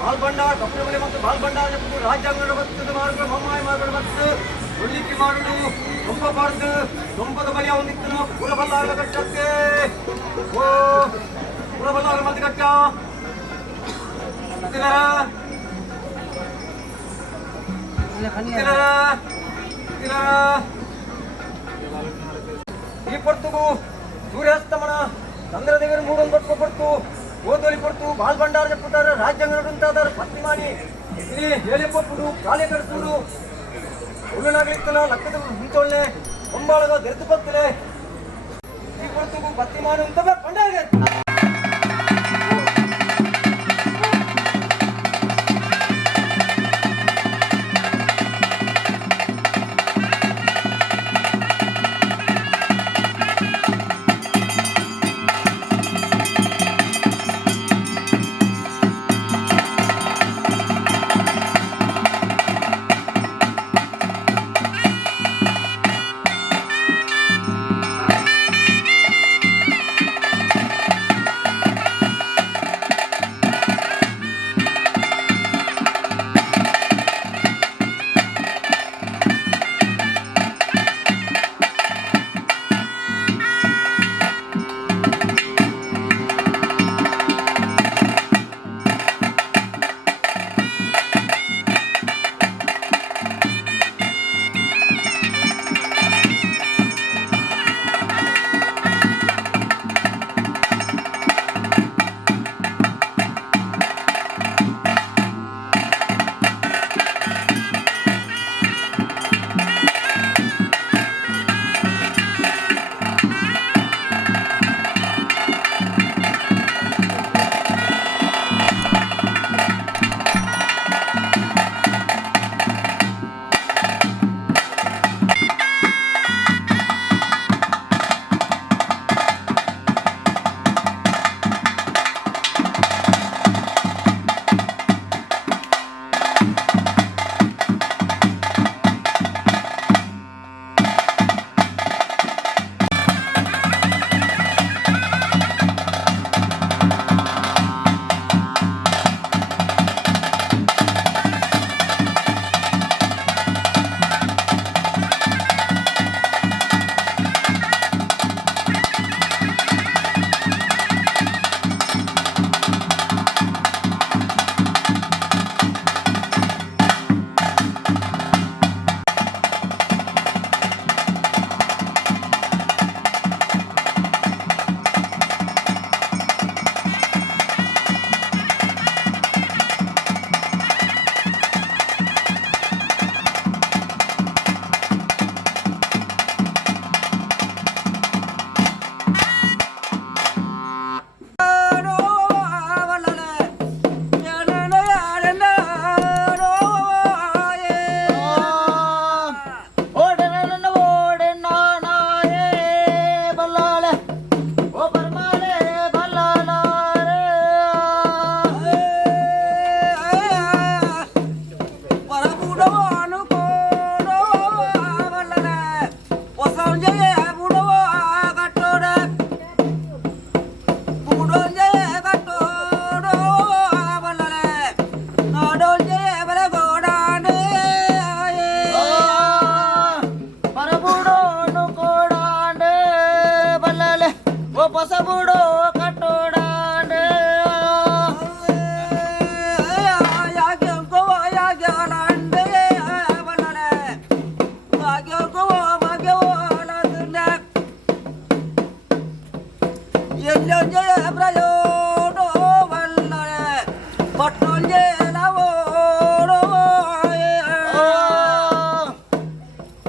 ಬಾಲ್ಬಂಡಾರ ಕಪ್ಪೆ ಮತ್ತು ಬಾಲ್ಬಂಡಾರ ರಾಜ್ಯಾಂಗದ ಮತ್ತು ಮಾರ್ಗ ಮಮ್ಮಾಯಿ ಮಾರ್ಗದ ಮತ್ತು ಒಳ್ಳಿಕೆ ಮಾಡುದು ತುಂಬಬಾರ್ದು ತುಂಬದ ಬಲಿಯ ಒಂದಿತ್ತನು ಪುರಬಲ್ಲಾಗಲ ಕಟ್ಟಕ್ಕೆ ಓ ಪುರಬಲ್ಲಾಗಲ ಮತ್ತೆ ಕಟ್ಟ ಈ ಪೊರ್ತುಗು ಸೂರ್ಯಾಸ್ತಮನ ಚಂದ್ರದೇವರು ಮೂಡೊಂದು ಬಟ್ಕೊ ಪಡ್ತು ಓದೋಲಿ ಪಡ್ತು ಬಾಲ್ಬಂಡಾರ చెప్పుతారు రాజ్యాంగం ఉంటారు పత్తిమాని ఇది ಹೇಳಿಪೊಪ್ಪುಡು ಕಾಲೆ ಕರೆಸುವುದು ಉಳ್ಳನಾಗಲಿತ್ತನ ಲಕ್ಕದ ಮುಂಚೊಳ್ಳೆ ಒಂಬಾಳಗ ದೆರೆತು ಬತ್ತಲೆ ಈ ಪೊರ್ತುಗು ಪತ್ತಿಮಾನಿ ಅಂತ ಪಂಡಾಗೆ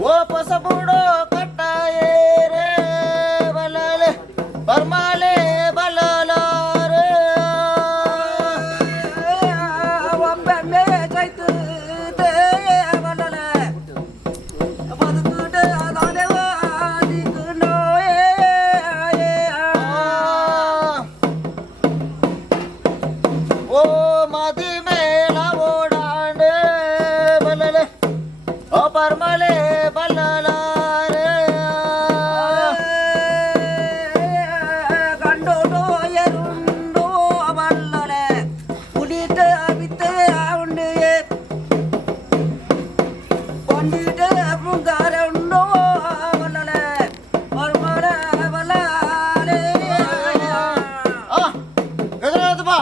ಓ ಪಸಬುಡೋ ಕಟ್ಟಾಯೇ ರೇ ಬಲಲೆ ಬರ್ಮಾಲೆ ಬಲಲಾರೆ ಒಬ್ಬೆ ಚೈತು ಬಲಲೆ ಬದುಕುಟ ಅದವ ದಿಕ್ಕುನೋ ಓ ಮದಿ ಮೇಲ ಓಡಾಂಡೆ ಬಲಲೆ ಓ ಬರ್ಮಲೆ ಬಲಲಾರೆ ಕಂಡೋಟೋ ಎರುಂಡೋ ಬಲ್ಲಲೆ ಕುಡಿತ ಬಿತ್ತೆ ಉಂಡೆ ಕೊಂಡಿಟ ಮುಂಗಾರ ಉಂಡೋ ಬಲ್ಲಲೆ ಬರ್ಮಲ ಬಲ್ಲಾಲೆ ಎದುರಾದ ಬಾ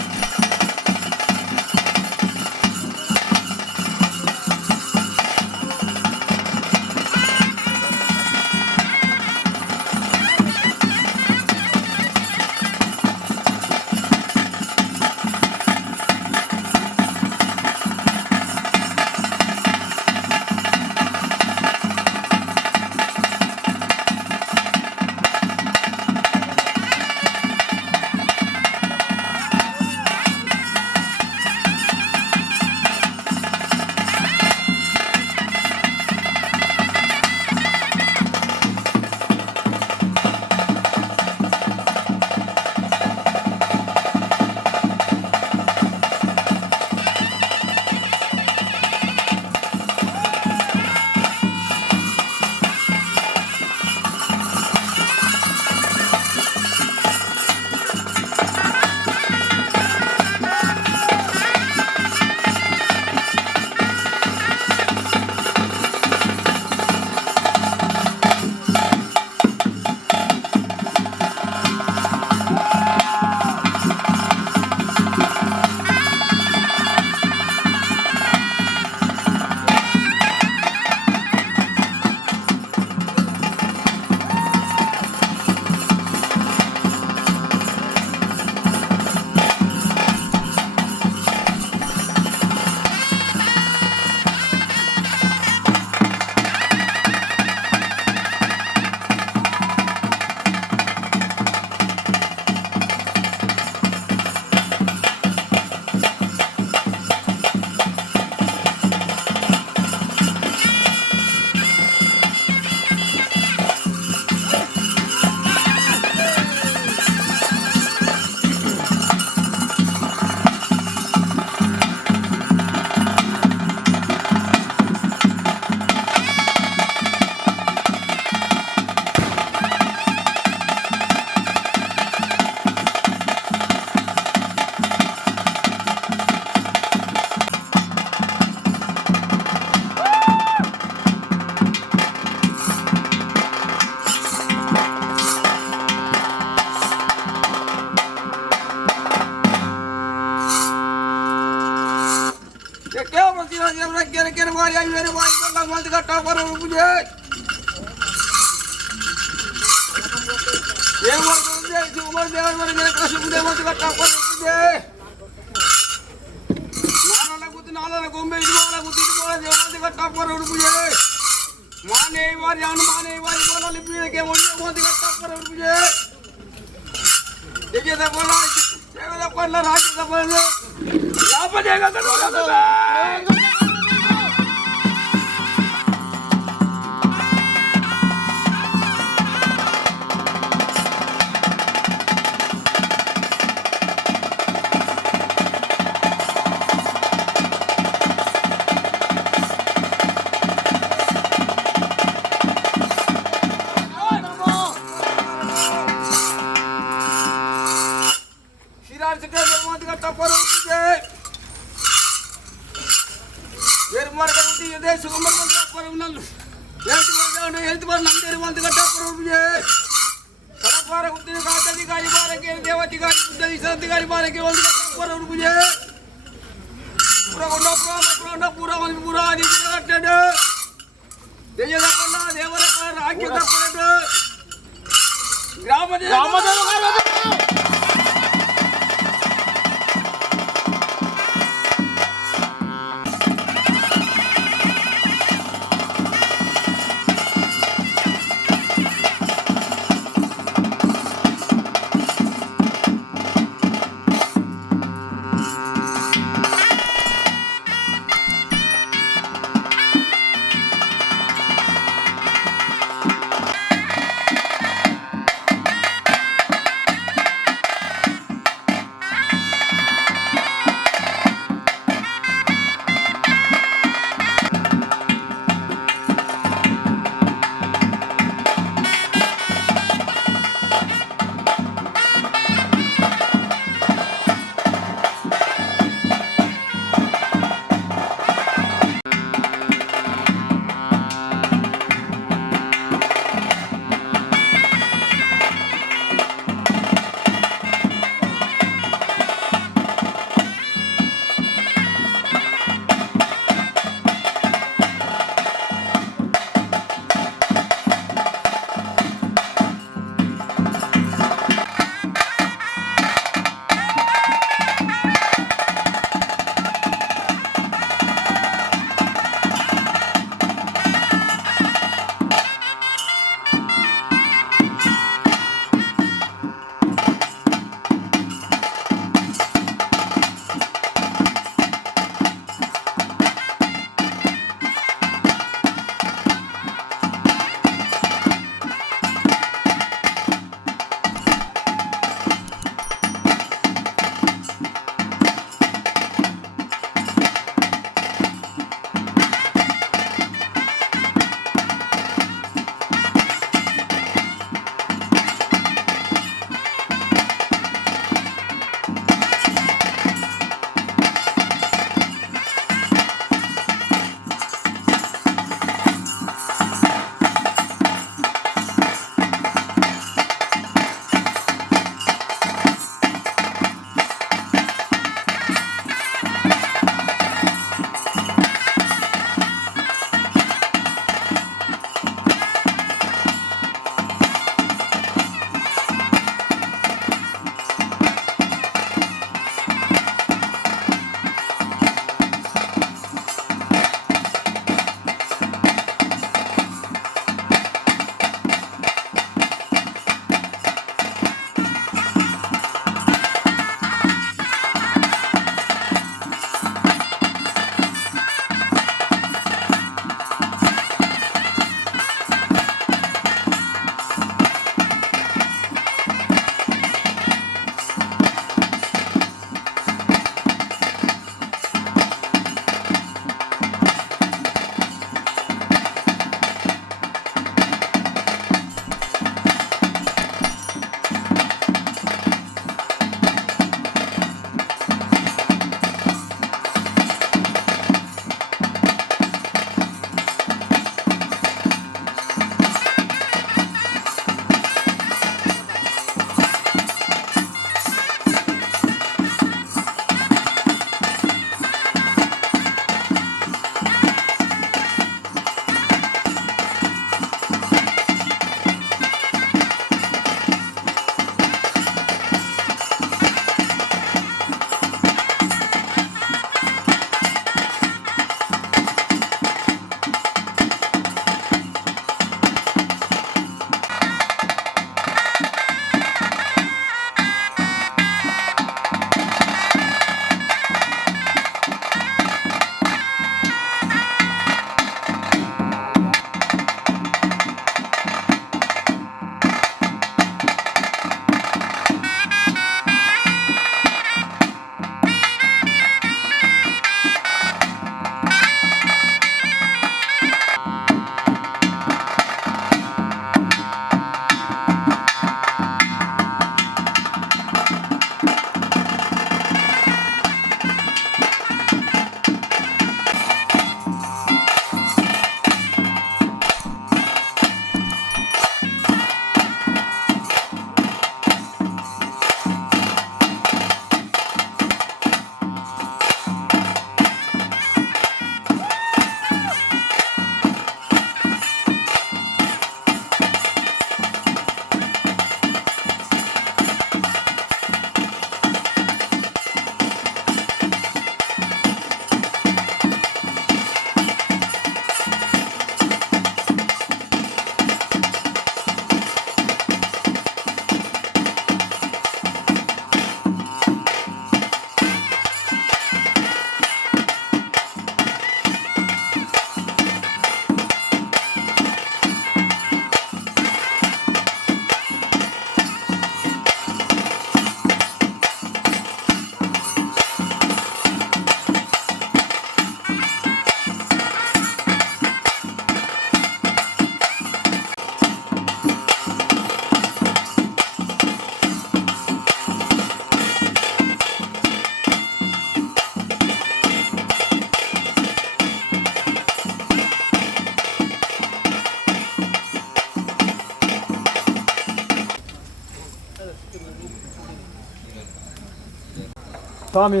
ಸ್ವಾಮಿ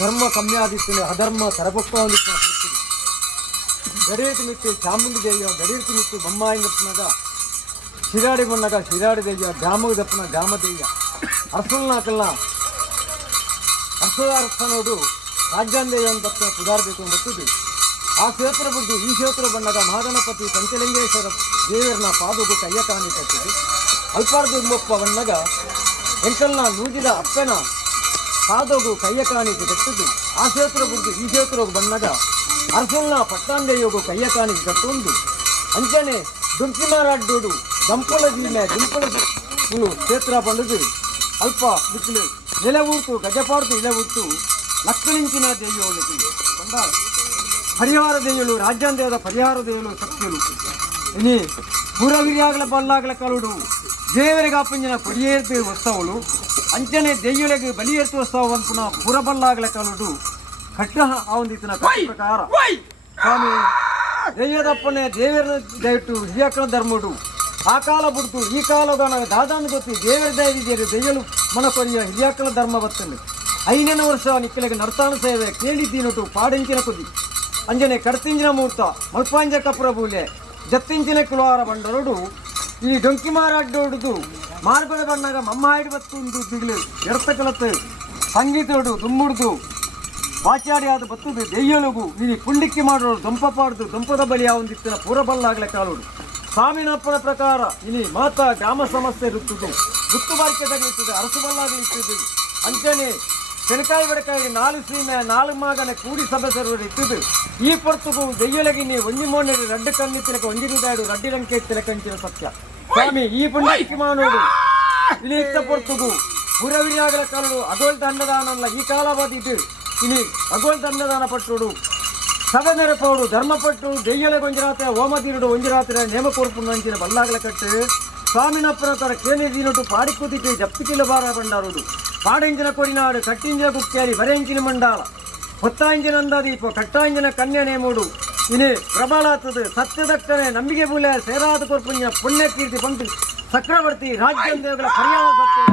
ಧರ್ಮ ಕಮ್ಮಿ ಆದಿತ್ತು ಅಧರ್ಮ ತರಪಕ್ಕ ಹೊಂದಿತ್ತು ಗಡಿಯತಿ ಮಿತ್ತು ಚಾಮುಂಡಿ ದೇವಿಯ ಗಡಿಯತಿ ಮಿತ್ತು ಬೊಮ್ಮಾಯಿಂಗಪ್ಪನಾಗ ಶಿರಾಡಿ ಬಣ್ಣಗ ಶಿರಾಡಿ ದೇವಿಯ ಗಾಮಗ ದಪ್ಪನ ಗಾಮ ದೇವಿಯ ಅರಸಲ್ನಾಕಲ್ನ ಅರಸನೋಡು ರಾಜ್ಯಾಂದೇವಿ ಅಂತ ಪುದಾರ್ಬೇಕು ಬರ್ತದೆ ಆ ಕ್ಷೇತ್ರ ಬಿದ್ದು ಈ ಕ್ಷೇತ್ರ ಬಣ್ಣಗ ಮಹಾಗಣಪತಿ ಪಂಚಲಿಂಗೇಶ್ವರ ದೇವರನ್ನ ಪಾದಗೂ ಕೈಯ ಕಾಣಿ ಕಟ್ಟಿದೆ ಅಲ್ಪಾರ್ದುಂಬಪ್ಪ ಬಣ್ಣಗ ಎಂಕಲ್ನ ನೂಜಿದ ಅಪ್ಪನ ಪಾದಗೂ ಕೈಯ ಕಾಣಿಕೆ ಕಟ್ಟಿದ್ದು ಆ ಕ್ಷೇತ್ರ ಬಿದ್ದು ಈ ಕ್ಷೇತ್ರ ಬಣ್ಣಗ ಅರಸಲ್ನ ಪಟ್ಟಾಂದೇವಿಗೂ ಕೈಯ ಕಾಣಿಕೆ ಕಟ್ಟೊಂದು ಅಂಚನೆ ದುಂಕಿಮಾರಾಡ್ಡೋಡು ದಂಪಳ ಜೀಮೆ ದಿಂಪಳ ಕ್ಷೇತ್ರ ಬಂಡದು ಅಲ್ಪ ಬಿಸಿಲು ನೆಲೆ ಊರ್ತು ಗಜಪಾರ್ದು ಇಲೆ ಊರ್ತು ಲಕ್ಷಣಿಂಚಿನ ದೇವಿಯೋಳು ಬಂದ ಪರಿಹಾರ ದೇವಿಗಳು ರಾಜ್ಯಾಂದೇವದ ಪರಿಹಾರ ದೇವಿಗಳು ಶಕ್ತಿಗಳು ಇನಿ ಪುರವಿರಿಯಾಗಲ ಬಲ್ಲಾಗಲ ಕಲುಡು ದೇವರಿಗೆ ಅಪ್ಪಂಜಿನ ಕೊಡಿಯೇರ್ತು ವಸ್ತವಳು ಅಂಚನೆ ದೆಯ್ಯುಳಿಗೆ ಬಲಿಯೇರ್ತು ವಸ್ತವ ಪುನಃ ಪುರಬಲ್ಲಾಗಲ ಕಲುಡು ಕಟ್ಟ ಆವಂದಿತ್ತಿನ ಪ್ರಕಾರ ಸ್ವಾಮಿ ದೆಯ್ಯದಪ್ಪನೇ ದೇವರ ದಯವಿಟ್ಟು ಹಿರಿಯಕ್ಕಳ ಧರ್ಮಡು ಆ ಕಾಲ ಬಿಡ್ತು ಈ ಕಾಲದ ದಾದಾನ ಗೊತ್ತಿ ದೇವರ ದಯವಿದ್ದೀರಿ ದೆಯ್ಯಲು ಮನ ಕೊರಿಯ ಹಿರಿಯಕ್ಕಳ ಧರ್ಮ ಬರ್ತಂದು 5ನೇ ವರ್ಷ ನಿಕ್ಕಲಿಗೆ ನರ್ತಾನ ಸೇವೆ ಕೇಳಿದ್ದೀನಟು ಪಾಡೆಂಚಿನ ಕುದಿ ಅಂಜನೆ ಕಡ್ತಿಂಜಿನ ಮುಹೂರ್ತ ಮಲ್ಪಾಂಜ ಕಪುರ ಬೂಲೆ ಜತ್ತಿಂಚಿನ ಕುಲಾರ ಬಂಡರೋಡು ಈ ಡೊಂಕಿ ಮಾರಾಡ್ಡೋಡುದು ಮಾರ್ಬದ ಬಣ್ಣಗ ಮಮ್ಮ ಹಾಯ್ಡು ಬತ್ತುಂದು ದಿಗ್ಲು ಎರ್ತ ಕಲತ್ತು ಸಂಗೀತೋಡು ದುಮ್ಮುಡ್ದು ವಾಚಾಡಿಯಾದ ಬತ್ತುದು ದೆಯ್ಯಲುಗು ನೀನು ಪುಂಡಿಕ್ಕಿ ಮಾಡೋರು ದೊಂಪ ಪಾಡ್ದು ದೊಂಪದ ಬಲಿ ಯಾವಂದಿತ್ತಿನ ಪೂರಬಲ್ಲಾಗಲೆ ಕಾಲೋಡು ಸ್ವಾಮಿನಪ್ಪನ ಪ್ರಕಾರ ಇನಿ ಮಾತಾ ಗ್ರಾಮ ಸಮಸ್ಯೆ ಇರುತ್ತದೆ ಗುತ್ತು ಬಾರಿಕೆ ತಗಿರುತ್ತದೆ ಅರಸು ಬಲ್ಲಾಗ ಇರ್ತದೆ ಅಂಚನೆ ತೆನಕಾಯಿ ಬಡಕಾಯಿ 4 ಸೀಮೆ 4 ಮಾಗನ ಕೂಡಿ ಸಭೆಸರು ಇಟ್ಟದು ಈ ಪೊರ್ತುಗೂ ದೆಯ್ಯಲಗಿ ನೀ ಒಂಜಿ ಮೋಣರು ರಡ್ಡು ಕಣ್ಣಿ ತಿಲಕ ಒಂಜಿರುದಾಡು ರಡ್ಡಿ ರಂಕೆ ತಿಲಕಂಚಿನ ಸತ್ಯ ಸ್ವಾಮಿ ಈ ಪುಂಡಿಕ್ಕಿ ಮಾಡೋಡು ಇಲ್ಲಿ ಇತ್ತ ಪೊರ್ತುಗೂ ಪುರವಿರಿಯಾಗಲ ಕಾಲಡು ಅಗೋಲ್ ಅನ್ನದಾನಲ್ಲ ಈ ಕಾಲಾವಧಿ ಇದು ಇಲ್ಲಿ ಅಗೋಲ್ ಅನ್ನದಾನ ಪಟ್ಟೋಡು ಸಭೆ ನೆರಪೋಡು ಧರ್ಮಪಟ್ಟು ದೆಯ್ಯಲೆ ಗೊಂಜರಾತ್ರಿ ಓಮದಿರುಡು ಒಂಜಿರಾತ್ರಿ ನೇಮ ಕೊರ್ಪು ನಂಚಿನ ಬಲ್ಲಾಗಲ ಕಟ್ಟು ಸ್ವಾಮಿನಪ್ಪನ ತರ ಕೇಳಿದಿನೊಟ್ಟು ಪಾಡಿಕುದಿಟ್ಟು ಜಪ್ಪಿಕಿಲ ಬಾರ ಬಂಡಾರುಡು ಪಾಡೆಂಜಿನ ಕೊಡಿನಾಡು ಕಟ್ಟಿಂಜಿನ ಕುಕ್ಕೇರಿ ಬರೆಂಚಿನ ಮಂಡಾಲ ಹೊತ್ತಾಂಜಿನ ಅಂದಾದೀಪ ಕಟ್ಟಾಂಜಿನ ಕನ್ಯಾ ನೇಮೋಡು ಇನಿ ಪ್ರಬಲಾತದು ಸತ್ಯದಕ್ಕನೆ ನಂಬಿಕೆ ಬೂಲೆ ಸೇರಾದ ಕೊರ್ಪುಂಜಿನ ಪುಣ್ಯ ಕೀರ್ತಿ ಪಂಕ್ತಿ ಚಕ್ರವರ್ತಿ ರಾಜ್ಯದೇವಗಳ ಪರ್ಯಾಯ ಸತ್ಯ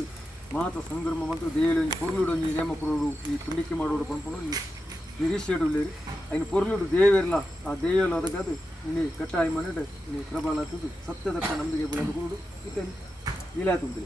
ಪಂಪುಂಡು ಮಾತ ಸಂದರ್ಭ ಮಾತ್ರ ದೇವಳಿ ಪೊರ್ಲುಡು ಒಂಜಿ ನೇಮ ಪುರುಡು ಈ ತುಂಡಿಕೆ ಮಾಡೋಡು ಪಂಪುಂಡು ನಿರೀಕ್ಷೆಡು ಉಳ್ಳೇರು ಐನು ಪೊರ್ಲುಡು ದೇವೆರ್ಲ ಆ ದೇವೆಲ್ಲ ಅದಕ್ಕದು ಇನಿ ಕಟ್ಟಾಯ ಮನೆಡು ಇನಿ ಪ್ರಬಲ ಆತದು ಸತ್ಯದಕ್ಕ ನಂಬಿಕೆ ಬಿಡೋದು ಕೂಡು ಇತ್ತೆ ಇಲಾತುಂಟು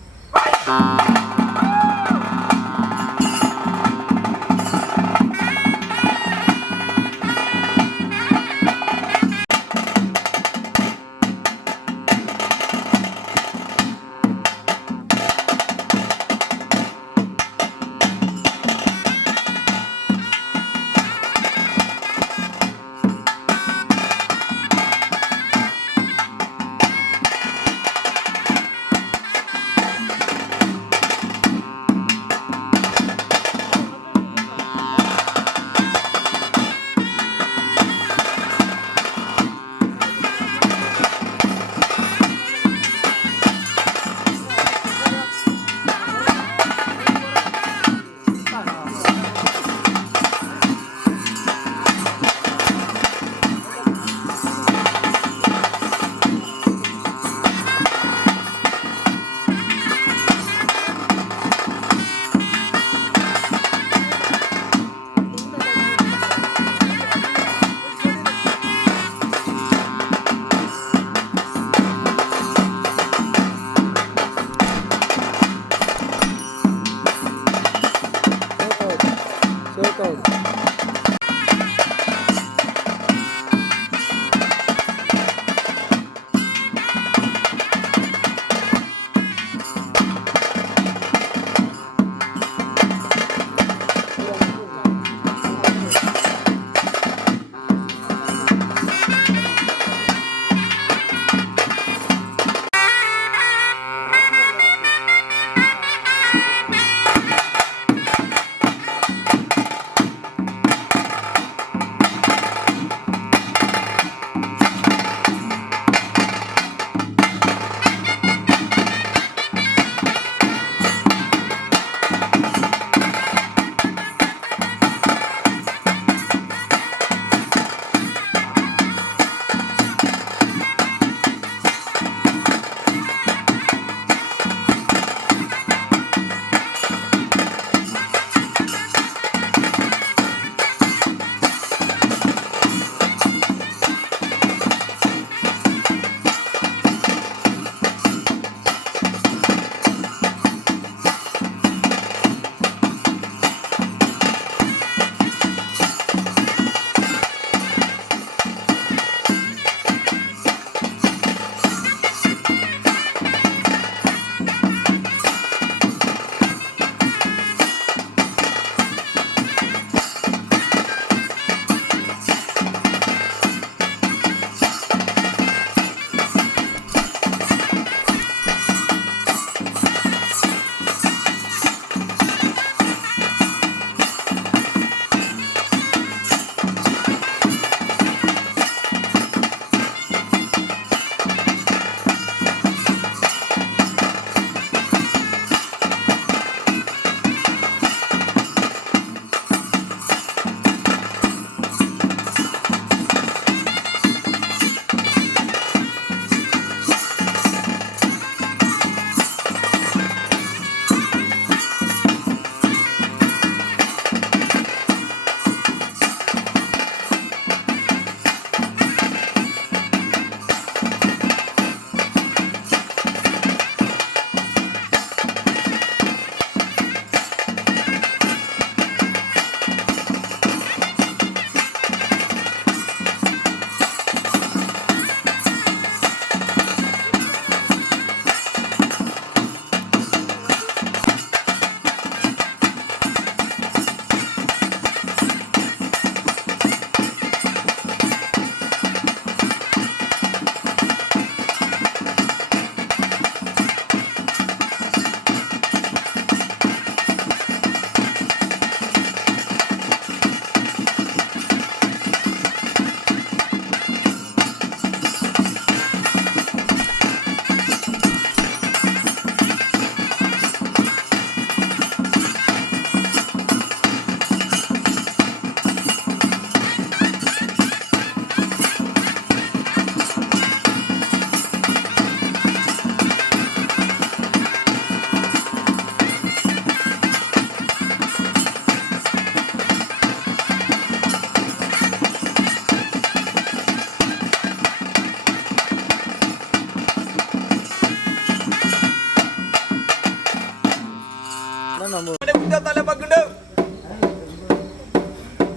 तले बघड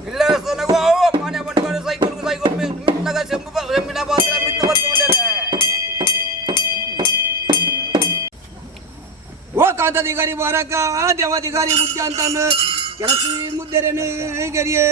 ಇಲ್ಲ ಸನಗೋ ಮನೆ ಬಂಡ್ಕೊಂಡು ಸೈಕಲ್ ಮಿಟ್ಲಾಗ ಸೆಂಬಿನ ಬಾತ್ರ ಮಿಟ್ಟು ಬರ್ಕೊಂಡ್ರೆ ಓ ಕಾಂತಾಧಿಕಾರಿ ಬಾರಕ ದೇವಾಧಿಕಾರಿ ಮುದ್ದೆ ಅಂತಾನು ಕೆಲಸ ಮುದ್ದೆರೇನು ಗರಿಯೇ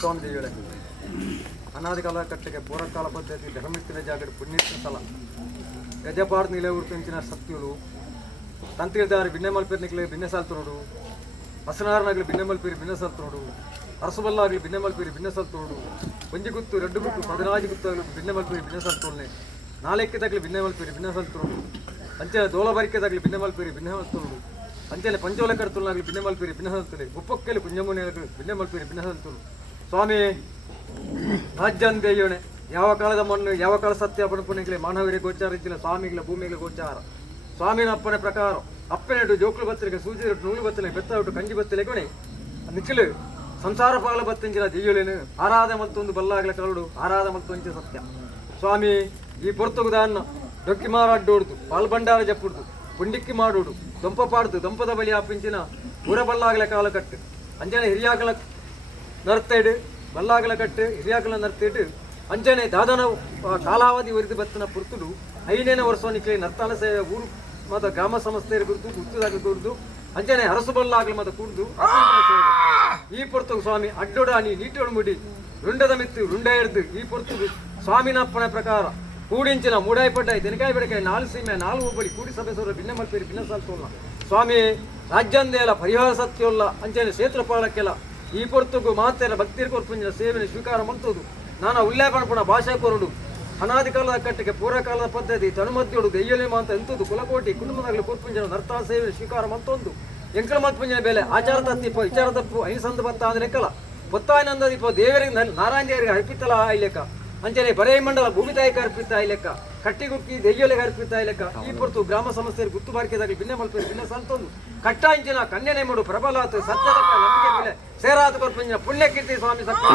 ಸ್ವಾಮಿ ದೇವಿಗಳೇ, ಅನಾದಿ ಕಾಲ ಕಟ್ಟೆಗೆ ಪೂರ್ವಕಾಲ ಪದ್ಧತಿ ಧರ್ಮಿತ್ತಿನ ಜಾಗದ ಪುಣ್ಯತ್ನ ಸ್ಥಳ ಗಜಪಾಡ್ ನಿಲೆ ಉರ್ತಿಂಚಿನ ಸತ್ಯುಲು ತಂತಿದಾರಿ ಭಿನ್ನ ಮಲ್ಪೇರ್ನಿಕ್ಲೆ ಭಿನ್ನ ಸಾಲ್ತುನೋಡು ಹಸನಾರನಾಗಲಿ ಭಿನ್ನ ಮಲ್ಪೇರಿ ಭಿನ್ನ ಸಾಲ್ತುನೋಡು ಅರಸಬಲ್ಲಾಗಲಿ ಭಿನ್ನ ಮಲ್ಪೇರಿ ಭಿನ್ನ ಸಾಲ್ತುನೋಡು ಒಂಜಿ ಗುತ್ತು ರೆಡ್ಡು ಗುತ್ತು 14 ಗುತ್ತಾಗಲಿ ಭಿನ್ನ ಮಲ್ಪೇರಿ ಭಿನ್ನ ಸಾಲ್ತೋಲ್ನೆ ನಾಳೆಕ್ಕೆದಾಗಲಿ ಭಿನ್ನ ಮಲ್ಪೇರಿ ಭಿನ್ನ ಸಾಲ್ತುನೋಡು ಅಂಚೆ ದೋಳ ಬರಿಕೆದಾಗಲಿ ಭಿನ್ನ ಮಲ್ಪೇರಿ ಭಿನ್ನ ಸಾಲ್ತುನೋಡು ಅಂಚನೆ ಪಂಚೋಲ ಕರ್ತುಲ್ನಾಗಲಿ ಭಿನ್ನ ಮಲ್ಪೇರಿ ಭಿನ್ನ ಹಲ್ತುಲೆ ಉಪ್ಪಕ್ಕೆಲಿ ಕುಂಜಮುನಿಯಾಗಲಿ ಭಿನ್ನ ಮಲ್ಪೇರಿ ಭಿನ್ನ ಹಲ್ತುಲು ಸ್ವಾಮಿ ರಾಜ್ಯನ್ ದೇಯೋಣೆ ಯಾವ ಕಾಲದ ಮಣ್ಣು ಯಾವ ಕಾಲ ಸತ್ಯ ಪಣಪುಣಿಗೆ ಮಾನವರಿಗೆ ಗೋಚಾರ ಇದ್ದಿಲ್ಲ ಸ್ವಾಮಿಗಳ ಭೂಮಿಗಳ ಗೋಚಾರ ಸ್ವಾಮಿನ ಅಪ್ಪನೆ ಪ್ರಕಾರ ಅಪ್ಪನೆಟ್ಟು ಜೋಕ್ಲು ಬತ್ತಲಿಗೆ ಸೂಜಿ ರೊಟ್ಟು ನೂಲು ಬತ್ತಲೆ ಬೆತ್ತ ಒಟ್ಟು ಕಂಜಿ ಬತ್ತಲೆ ಕೊನೆ ನಿಖಿಲು ಸಂಸಾರ ಪಾಲ ಬತ್ತಂಜಿನ ದೆಯ್ಯೋಳೇನು ಆರಾಧ ಮತ್ತೊಂದು ಬಲ್ಲಾಗಲ ಕರಡು ಆರಾಧ ಮತ್ತೊಂಚೆ ಸತ್ಯ ಸ್ವಾಮಿ ಈ ಪೊರ್ತುಗುದಾನ್ನ ಡೊಕ್ಕಿ ಮಾರಾಡ್ಡೋಡ್ದು ಪಾಲ್ಬಂಡಾರ ಜಪ್ಪುಡ್ದು ಪುಂಡಿಕ್ಕಿ ಮಾಡೋಡು ದೊಂಪ ಪಾಡ್ದು ದೊಂಪದ ಬಲಿ ಆಪಿಂಚಿನ ಊರ ಬಲ್ಲಾಗಲ ಕಾಲ ಕಟ್ಟು ಅಂಜನೆ ಹಿರಿಯಾಕಲ ನರ್ತೇಡು ಬಲ್ಲಾಗಲ ಕಟ್ಟು ಹಿರಿಯಾಕಲ ನರ್ತೇಡು ಅಂಜನೆ ದಾದನ ಕಾಲಾವಧಿ ಒರಿದು ಬತ್ತನ ಪುರ್ತುಡು 5ನೇ ವರ್ಷನಿಕೆ ನರ್ತಾಲ ಸೇವೆ ಊರು ಮತ ಗ್ರಾಮ ಸಂಸ್ಥೆಯ ಕುರಿತು ಗುರ್ತುದಾಗ ಕುರಿದು ಅಂಜನೆ ಅರಸು ಬಲ್ಲಾಗಲ ಮತ ಕುಡಿದು ಈ ಪೊರ್ತುಗು ಸ್ವಾಮಿ ಅಡ್ಡೊಡಾನಿ ನೀಟೋಡು ಮುಡಿ ರುಂಡದ ಮಿತ್ತು ರುಂಡ ಹಿಡ್ದು ಈ ಪೊರ್ತುಗು ಸ್ವಾಮಿನಪ್ಪನ ಪ್ರಕಾರ ಕೂಡಿಂಚಿನ ಮೂಡಾಯಿ ಪಡ್ಡಾಯಿ ತೆನಕಾಯಿ ಬೆಡಕಾಯಿ 4 ಸೀಮೆ 4 ಹೋಬಳಿ ಕೂಡಿ ಸಭೆ ಸೌರ ಭಿನ್ನ ಮಲ್ಪೇರಿ ಭಿನ್ನ ಸಾಲ್ತೋಲ್ಲ ಸ್ವಾಮಿ ರಾಜ್ಯಂದೇಲ ಪರಿಹಾರ ಸತ್ಯೋಲ್ಲ ಅಂಚನೆ ಕ್ಷೇತ್ರಪಾಲಕ್ಕೆಲ್ಲ ಈ ಪೊರ್ತುಗು ಮಾತೆರ ಭಕ್ತಿರ ಕೊರ್ಪುಂಜಿನ ಸೇವೆನ ಸ್ವೀಕಾರ ಮಂತೋದು ನಾನಾ ಉಲ್ಲೇಖನ ಭಾಷಾ ಕೊರಡು ಅನಾದಿ ಕಾಲದ ಕಟ್ಟಿಗೆ ಪೂರ್ವಕಾಲದ ಪದ್ಧತಿ ತನುಮದ್ಯೋಡು ದೆಯ್ಯಲೇಮ ಅಂತ ಎಂತದ್ದು ಕುಲಕೋಟಿ ಕುಟುಂಬದಾಗಲಿ ಕೊರ್ಪುಂಜನ ನರ್ತಾ ಸೇವೆ ಸ್ವೀಕಾರ ಮಂತೊಂದು ಎಂಕಲ ಮಲ್ಪುಂಜಿನ ಬೆಲೆ ಆಚಾರ ತತ್ತಿಪ್ಪ ವಿಚಾರ ತಪ್ಪು ಐಸಂದ ಬತ್ತ ಅಂದ್ರೆ ಲೆಕ್ಕಲ ಬೊತ್ತಾಯಿನಂದ ಇಪ್ಪ ದೇವರಿಗೆ ನಾರಾಯಣ ದೇವರಿಗೆ ಅರ್ಪಿತಲ ಲೆಕ್ಕ ಅಂಚನೆ ಬರೇ ಮಂಡಲ ಭೂಮಿ ತಾಯಿಗೆ ಅರ್ಪಿತ ಲೆಕ್ಕ ಕಟ್ಟಿಗುಕ್ಕಿ ದೆಯ್ಯಲೆಗೆ ಅರ್ಪಿತ ಲೆಕ್ಕ ಈ ಪೊರ್ತು ಗ್ರಾಮ ಸಮಸ್ಯೆ ಗುತ್ತು ಬಾರಿಕೆದಾಗಲಿ ಭಿನ್ನ ಮಲ್ಪೇರಿ ಭಿನ್ನ ಸಂತೊಂದು ಕಟ್ಟ ಇಂಚಿನ ಕನ್ಯನೆ ಮಾಡು ಪ್ರಬಲಾತು ಸತ್ಯದ ನಂಬಿಕೆ ಬೆಲೆ ಸೇರಾದ ಕೊರ್ಪುಂಜಿನ ಪುಣ್ಯಕೀರ್ತಿ ಸ್ವಾಮಿ ಸತ್ಯ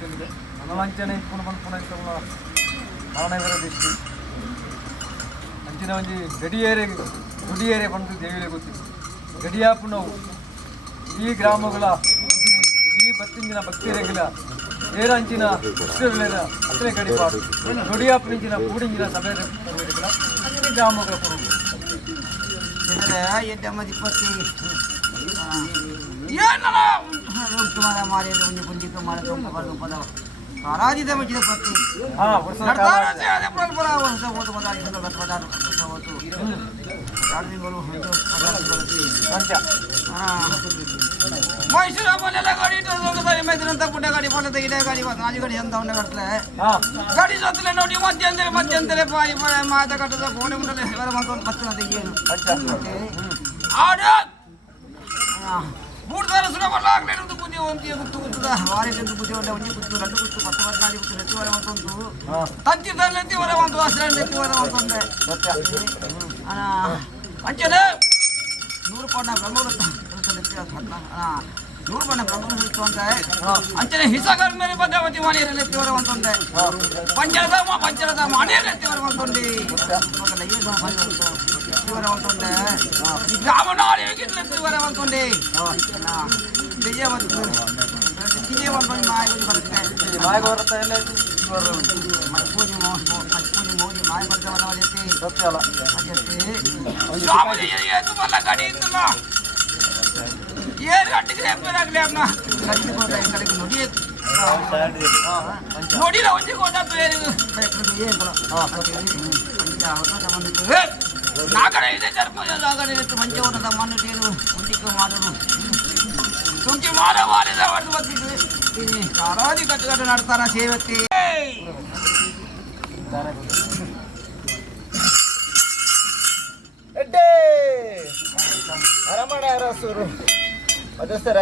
ಗೊತ್ತಿಲ್ಲ ನನಲಂಚನೆ ಇಪ್ಪುಣ ಪನ್ಪುಣ ಇತ್ತಲ್ಲ ಮಾನವರ ದೃಷ್ಟಿ ಅಂಚಿನ ಒಂಜಿ ಗಡಿಯೇರೆ ಬಂದು ದೇವಿಲೆ ಗೊತ್ತಿತ್ತು ಗಡಿಯಾಪು ನಾವು ಈ ಗ್ರಾಮಗಳ ಈ ಬತ್ತಿಂಜಿನ ಭಕ್ತಿರೆಗಿಲ ಏರ ಅಂಚಿನ ಇಷ್ಟವಿಲ್ಲ ಅತ್ತಲೆ ಗಡಿಪಾಡು ಗಡಿಯಾಪುನಿಂಚಿನ ಕೂಡಿಂಜಿನ ಸಭೆ ಅಂಚಿನ ಗ್ರಾಮಗಳ ಪುರು ಎಡ್ಡಮ್ಮದಿ ಇಪ್ಪತ್ತಿ ಏನಲ್ಲ ತುಮಾರ ಮಾರಿ ಒಂದು ಪುಂಜಿಕ ಮಾಡಲು ಪದ ಕಾರಾಜಿದ ಮಜ್ಜಿದ ಪತ್ತಿ ನಡ್ತಾರತೆ ಅದೇ ಪ್ರಲ್ಪರ ವರ್ಷ ಹೋತು ಪದಾರ್ಥ ಪದಾರ್ಥ ಹೋತು ಗಾಡಿಗಳು ಮೈಸೂರು ಮನೆಲ್ಲ ಗಾಡಿ ಇಟ್ಟು ಮೈಸೂರಂತ ಪುಟ್ಟ ಗಾಡಿ ಫೋಟೋ ತೆಗಿದೆ ಗಾಡಿ ನಾಜು ಗಾಡಿ ಅಂತ ಅವನ ಕಟ್ಲೆ ಗಾಡಿ ಸತ್ತಲೆ ನೋಡಿ ಮಧ್ಯಂತರ ಬಾಯಿ ಮಾತ ಕಟ್ಟದ ಫೋನ್ ಮುಂಡಲೆ ಇವರ ಒಂದು ಪತ್ತನ ತೆಗಿಯೇನು ಆಡ ಮೂರು ತರ ಸುಲಭ ಆಗ್ಲೇನು ಬುದ್ಧಿ ಒಂದು ಗುತ್ತದ ವಾರಕ್ಕೆ ಬುದ್ಧಿ ಒಂದು ಗುತ್ತು ಎರಡು ಗುತ್ತು 14 ಗುತ್ತು ನೆತ್ತಿವರ ಒಂದು ತಂತಿದಲ್ಲಿ ನೆತ್ತಿವರ ಒಂದು ಅಸರ ನೆತ್ತಿವರ ಒಂದು ಅಂಚನೆ 100 ಪೌಂಡ ಬ್ರಹ್ಮವೃತ್ತ 100 ಪೌಂಡ ಬ್ರಹ್ಮವೃತ್ತ ಅಂತ ಅಂಚನೆ ಹಿಸಗರ ಮೇಲೆ ಭದ್ರಾವತಿ ಮಾಣಿಯರಲ್ಲಿ ಎತ್ತಿವರ ಒಂದು ಪಂಚರದ ಮಾಣಿಯರಲ್ಲಿ ಎತ್ತಿವರ ಒಂದು ಎತ್ತಿವರ ಒಂದು ಗ್ರಾಮನಾಳಿಗಿಲ್ಲ ಎತ್ತಿವರ ಒಂದು ವಿಜಯ ಒಂದು ಮಾಯವಾಗಿ ಬರುತ್ತೆ ಮಾಯಗ ಬರುತ್ತೆ ಎಲ್ಲ ಪೂಜೆ ಮೋದಿ ಮಾಯ ಬರ್ತಾವಲ್ಲ ಸತ್ಯ ಅಲ್ಲ ಸ್ವಾಮೀಜಿ ತುಮಲ್ಲ ಗಾಡಿ ಇತ್ತಲ್ಲ ಏರು ಗಂಟೆಗೆ ಎಪ್ಪರಾಗಲಿ ಅನ್ನ ಕಟ್ಟಿಕೊಂಡ್ರೆ ಈ ಕಡೆಗೆ ನೋಡಿಲ್ಲ ಒಂಜಿ ಕೊಟ್ಟ ಬೇರೆ ನಾಗಡೆ ಇದೆ ಚರ್ಮದ ನಾಗಡೆ ಇತ್ತು ಮಂಚವನದ ಮಣ್ಣು ಟೇರು ಮುಂಚಿಕ ಮಾಡಲು ತುಂಕಿ ಮಾಡವಾಲಿದ ಒಂದು ಬರ್ತಿದ್ವಿ ಕಾರಾದಿ ಕಟ್ಟುಗಟ್ಟು ನಡ್ತಾರ ಸೇವತಿ ಎಡ್ಡೆ ಅರಮಣ ಅರಸರು ಅದಸ್ತರ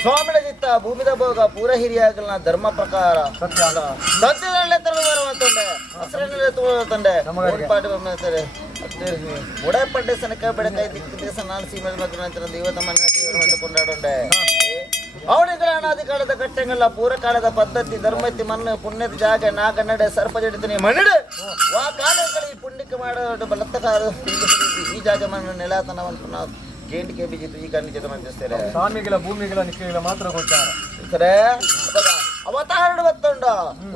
ಸ್ವಾಮಿನ ಚಿತ್ತ ಭೂಮಿದ ಭೋಗ ಪೂರ ಹಿರಿಯಾಗಲ ಧರ್ಮ ಪ್ರಕಾರ ಸತ್ಯದಲ್ಲೇ ತರುವಂತಂಡೆ ಹಸಿರಿನಲ್ಲೇ ತಗೊಳ್ತಂಡೆ ಪಾಟಿ ಬಂದ್ರೆ ಉಡಪಡ್ಡೆ ಸನಕ ಬೆಳಕೈ ದಿಕ್ಕು ದಿವಸ ನಾನು ಸೀಮೆ ಮಗನ ದೇವತ ಮನ್ನ ದೇವರ ಅಂತ ಕೊಂಡಾಡೊಂಡೆ ಅವನಿಗಳ ಅನಾದಿ ಕಾಲದ ಕಟ್ಟೆಂಗಲ್ಲ ಪೂರ ಕಾಲದ ಪದ್ಧತಿ ಧರ್ಮತಿ ಮಣ್ಣು ಪುಣ್ಯದ ಜಾಗ ನಾ ಕನ್ನಡ ಸರ್ಪ ಜಡಿತೀನಿ ಮನ್ನಡೆ ವಾ ಕಾಲಗಳಲ್ಲಿ ಪುಣ್ಯಕ್ಕೆ ಮಾಡೋದು ಬಲತ್ತಕಾರ ಈ ಜಾಗ ಮಣ್ಣು ನೆಲತನವಂತ ನಾವು ಗೇಂಟಿಗೆ ಬಿಜಿತ್ತು ಈ ಕಣ್ಣಿಗೆ ಮಂದಿಸ್ತಾರೆ ಸ್ವಾಮಿಗಳ ಭೂಮಿಗಳ ನಿಖಿಲ ಮಾತ್ರ ಗೊತ್ತಾರ ಸರೇ ಅವತಾರಡು ಬತ್ತುಂಡ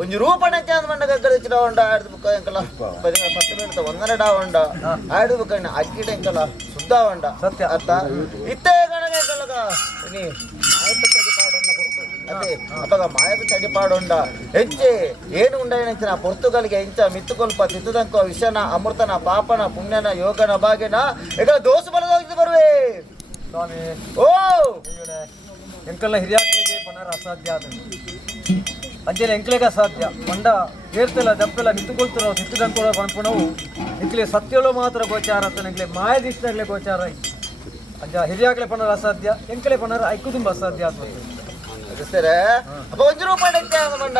ಒಂಜಿ ರೂಪಣಕ್ಕೆ ಅಂದ್ ಮಂಡ ಗಗ್ಗರಿಚಿಡ ಉಂಡ ಆಡ್ದು ಬುಕ್ಕ ಎಂಕಲ 10 ಮಿನಿಟ್ 1.5 ಉಂಡ ಆಡು ಬುಕ್ಕ ಅಕ್ಕಿಡ ಎಂಕಲ ಸುದ್ದ ಉಂಡ ಸತ್ಯ ಅತ್ತ ಇತ್ತೇ ಗಣಗೆ ಕಲಗ ನೀ ಮಾಯಕ ತಡಿಪಾಡುಂಡ ಕೊಡ್ತು ಅದೇ ಅಪಗ ಮಾಯಕ ತಡಿಪಾಡುಂಡ ಹೆಂಚೆ ಏನು ಉಂಡ ಏನಂಚಿನ ಪೊರ್ತುಗಲ್ಗೆ ಹೆಂಚ ಮಿತ್ತುಕೊಲ್ಪ ತಿತ್ತುದಂಕ ವಿಷನ ಅಮೃತನ ಪಾಪನ ಪುಣ್ಯನ ಯೋಗನ ಭಾಗ್ಯನ ಈಗ ದೋಷ ಬಲದೋಗಿ ಬರುವೆ ಸ್ವಾಮಿ ಓ ಎಂಕಲ್ನ ಹಿರಿಯಾಕ್ಲಿಗೆ ಪುನರ್ ಅಸಾಧ್ಯ ಆದ ಅಂಚೆಲೆ ಎಂಕ್ಲೆಗ ಅಸಾಧ್ಯ ಮಂಡ ಏರ್ತೆಲ್ಲ ದಪ್ಪೆಲ್ಲ ನಿಂತುಕೊಳ್ತಿರೋ ತಿತ್ತುದಂಕೊಳ ಪಣಪುಣವು ಎಂಕ್ಲೆ ಸತ್ಯಳು ಮಾತ್ರ ಗೋಚಾರ ಅಂತ ಎಂಕ್ಲೆ ಮಾಯದಿಷ್ಟಾಗ್ಲೆ ಗೋಚಾರ ಅಂಜ ಹಿರಿಯಾಗ್ಲೆ ಪುನರ್ ಅಸಾಧ್ಯ ಎಂಕ್ಲೆ ಪುನರ್ ಐಕು ತುಂಬ ಅಸಾಧ್ಯ ಆಗ್ತದೆ ಸరే ಅಪ್ಪ ಒಂಜಿ ರೂಪಾಯಿ ಮಂಡ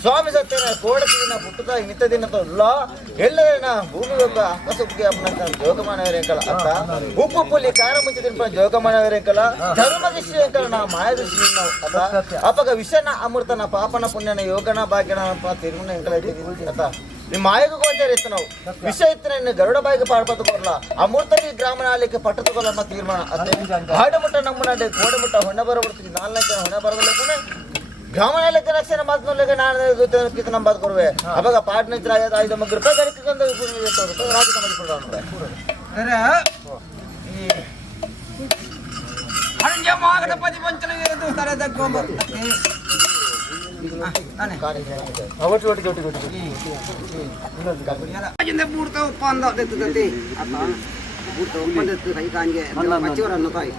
ಸ್ವಾಮಿ ಸತ್ಯನ ಕೋಡತಿನ ಪುಟ್ಟದ ಮಿತ್ತ ದಿನಲ್ಲ ಎಲ್ಲೇನ ಭೂಮಿ ಒಬ್ಬ ಅಕ್ಕಸುಕ್ಕೆ ಅಪ್ಪನ ಜೋಗಮಾನವರ ಎಂಕಲ ಅತ್ತ ಉಪ್ಪು ಪುಲಿ ಕಾರ ಮುಂಚೆ ದಿನ ಜೋಗಮಾನವರ ಎಂಕಲ ಧರ್ಮದಿಶ್ರೀ ಎಂಕಲ ನಾ ಮಾಯದಿಶ್ರೀ ನಾವು ಅತ್ತ ಅಪ್ಪಗ ವಿಷನ ಅಮೃತನ ಪಾಪನ ಪುಣ್ಯನ ಯೋಗನ ಭಾಗ್ಯನ ತಿರುಮನ ಎಂಕಲ ಅತ್ತ ನಿಮ್ಮ ಮಾಯಗ ಗೋಚರ ಇತ್ತು ನಾವು ವಿಷಯ ಇತ್ತು ಗರುಡ ಬಾಯಿಗೆ ಪಾಡ್ಪತ್ತು ಕೊರಲ್ಲ ಅಮೃತರಿ ಗ್ರಾಮನಾಲಿಕ್ಕೆ ಪಟ್ಟ ತಗೊಳ್ಳಮ್ಮ ತೀರ್ಮಾನ ಅತ್ತೆ ಹಾಡುಮುಟ್ಟ ನಮ್ಮನಡೆ ಕೋಡಮುಟ್ಟ ಹೊಣೆ ಬರಬಿಡ್ತೀವಿ 4 ಜನ ಹೊಣೆ ಬರದಲ್ಲೇ ಗ್ರಾಮನಾಲಿಕ್ಕೆ ರಕ್ಷಣ ಮಾತನಾಡಲಿಕ್ಕೆ ನಾನು ನಂಬಾದ್ ಕೊಡುವೆ ಅವಾಗ ಪಾಟ್ನ 5 ಮಗ್ಗ ರೂಪಾಯಿ ಗರಿಕೊಂಡು ರಾಜ ಸರಿ ಹಂಗೆ ಮಾಗದ ಪದಿ ಪಂಚಲಿಗೆ ಸರಿ ತಗೊಂಬ ಬೂಡ್ತ ಒಪ್ಪಂದ ಬೂಡ್ತ ಒಪ್ಪಂದ ಕೈ ಕಾಣಿಗೆ ಮಚ್ಚಿವರನ್ನು ಕಾಯಿ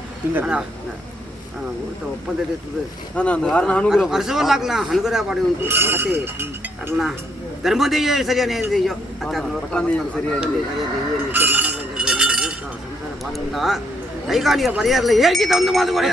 ಬೂಡ್ತ ಒಪ್ಪಂದ ವರ್ಷವಲ್ಲಾಗ್ನ ಹನುಗರ ಪಾಡಿ ಉಂಟು ಮತ್ತೆ ಅದನ್ನ ಧರ್ಮದೇಯ ಸರಿಯಾನೇ ಇದೆಯೋ ಕೈಗಾಣಿಗೆ ಬರೆಯಲ್ಲ ಹೇಗೆ ಒಂದು ಮಾತುಗಳು